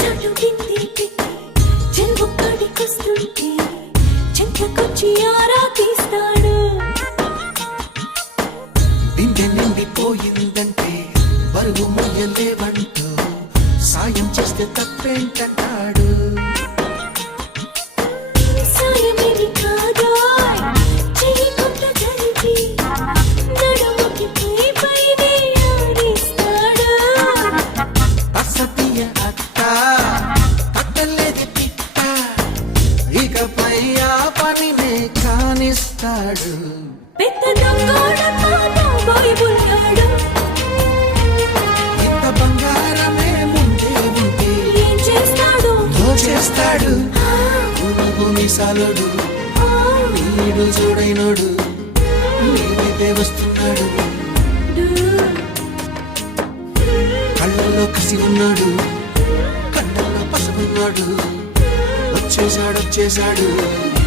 చటుకిందికి చెంగు కడికొస్తుంటే చెంపకొచ్చి ఆరా తీస్తాడు. బిందె నిండిపోయిందంటే బరువు సాయం చేస్తే తప్పేంటన్నాడు? సాయం అత్త కట్టలేది తిట్ట ఇకపై ఆ పనినే కానిస్తాడు. పెద్ద ఇంత బంగారమే ముందే ఉంటే చేస్తాడు? పురుగు మిసాలుడు వీడు చూడైనోడు. నీవైతే వస్తున్నాడు కళ్ళల్లో కసి ఉన్నాడు. వచ్చేసాడు వచ్చేసాడు. వచ్చేసాడు